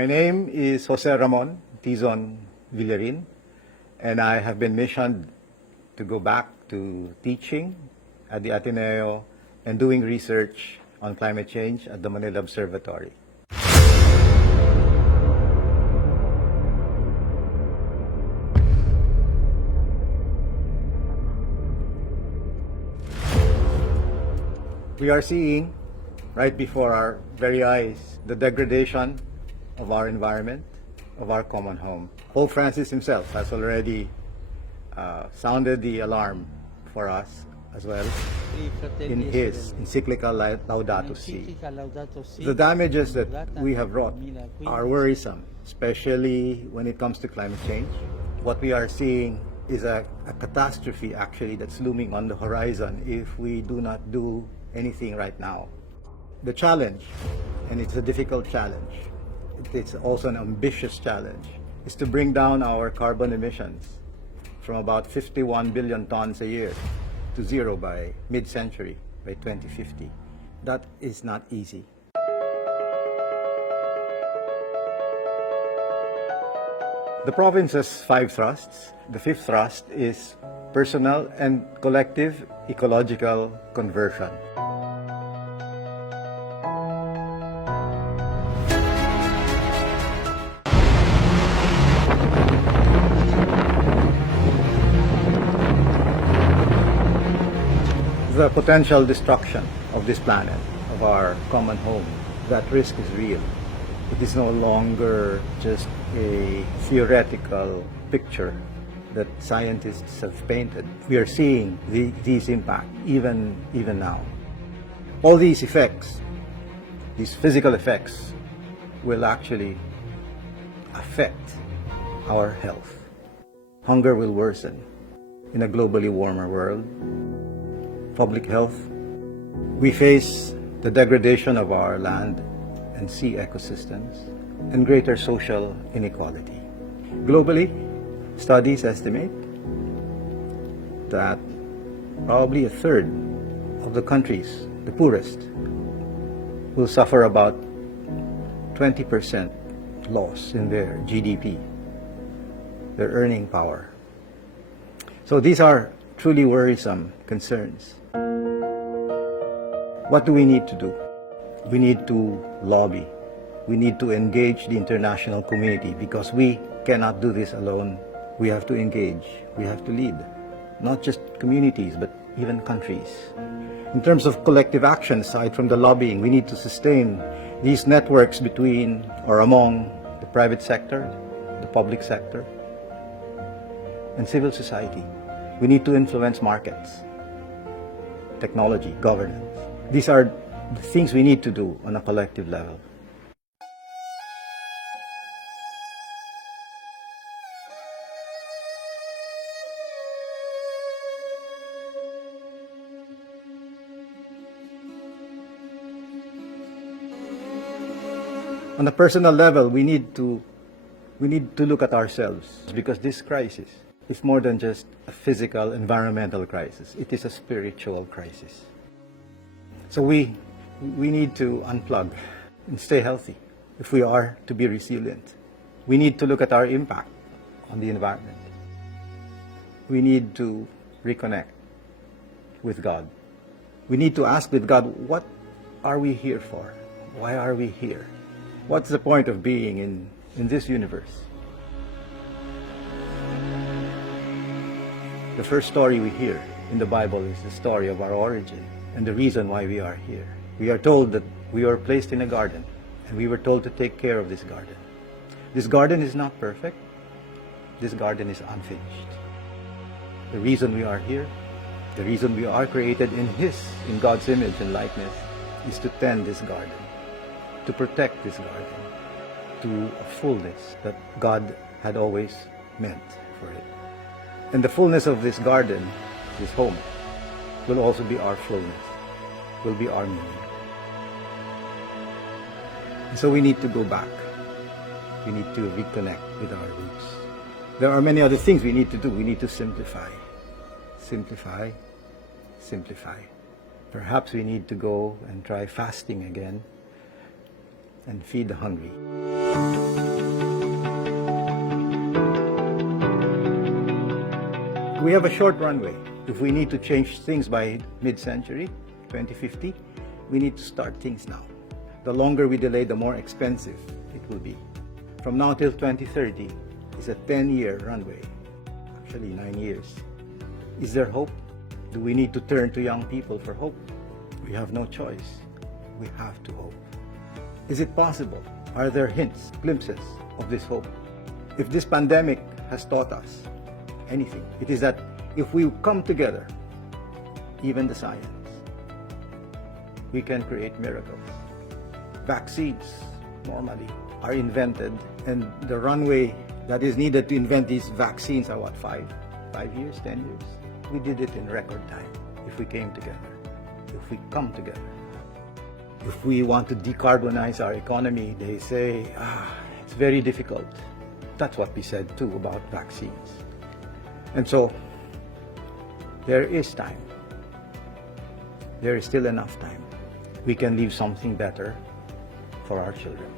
My name is Jose Ramon Tizon Villarin, and I have been missioned to go back to teaching at the Ateneo and doing research on climate change at the Manila Observatory. We are seeing right before our very eyes the degradation of our environment, of our common home. Pope Francis himself has already sounded the alarm for us as well in his encyclical Laudato Si. The damages that we have wrought are worrisome, especially when it comes to climate change. What we are seeing is a catastrophe actually that's looming on the horizon if we do not do anything right now. The challenge, and it's a difficult challenge, it's also an ambitious challenge, is to bring down our carbon emissions from about 51 billion tons a year to zero by mid-century, by 2050. That is not easy. The province has 5 thrusts. The 5th thrust is personal and collective ecological conversion. The potential destruction of this planet, of our common home, that risk is real. It is no longer just a theoretical picture that scientists have painted. We are seeing these impacts even now. All these effects, these physical effects, will actually affect our health. Hunger will worsen in a globally warmer world. Public health. We face the degradation of our land and sea ecosystems and greater social inequality. Globally, studies estimate that probably 1/3 of the countries, the poorest, will suffer about 20% loss in their GDP, their earning power. So these are truly worrisome concerns. What do we need to do? We need to lobby. We need to engage the international community because we cannot do this alone. We have to engage. We have to lead. Not just communities, but even countries. In terms of collective action, aside from the lobbying, we need to sustain these networks between or among the private sector, the public sector, and civil society. We need to influence markets, technology, governance. These are the things we need to do on a collective level. On a personal level, we need to look at ourselves because this crisis is more than just a physical, environmental crisis. It is a spiritual crisis. So we need to unplug and stay healthy if we are to be resilient. We need to look at our impact on the environment. We need to reconnect with God. We need to ask with God, what are we here for? Why are we here? What's the point of being in this universe? The first story we hear in the Bible is the story of our origin and the reason why we are here. We are told that we were placed in a garden and we were told to take care of this garden. This garden is not perfect. This garden is unfinished. The reason we are here, the reason we are created in God's image and likeness, is to tend this garden, to protect this garden to a fullness that God had always meant for it. And the fullness of this garden, this home, will also be our fullness, will be our meaning. And so we need to go back. We need to reconnect with our roots. There are many other things we need to do. We need to simplify. Simplify. Simplify. Perhaps we need to go and try fasting again and feed the hungry. We have a short runway. If we need to change things by mid-century, 2050, we need to start things now. The longer we delay, the more expensive it will be. From now till 2030 is a 10-year runway, actually 9 years. Is there hope? Do we need to turn to young people for hope? We have no choice. We have to hope. Is it possible? Are there hints, glimpses of this hope? If this pandemic has taught us anything, it is that if we come together, even the science, we can create miracles. Vaccines, normally, are invented, and the runway that is needed to invent these vaccines are what, 5 years, 10 years? We did it in record time if we came together, if we come together. If we want to decarbonize our economy, they say, it's very difficult. That's what we said too about vaccines. And so, there is time. There is still enough time. We can leave something better for our children.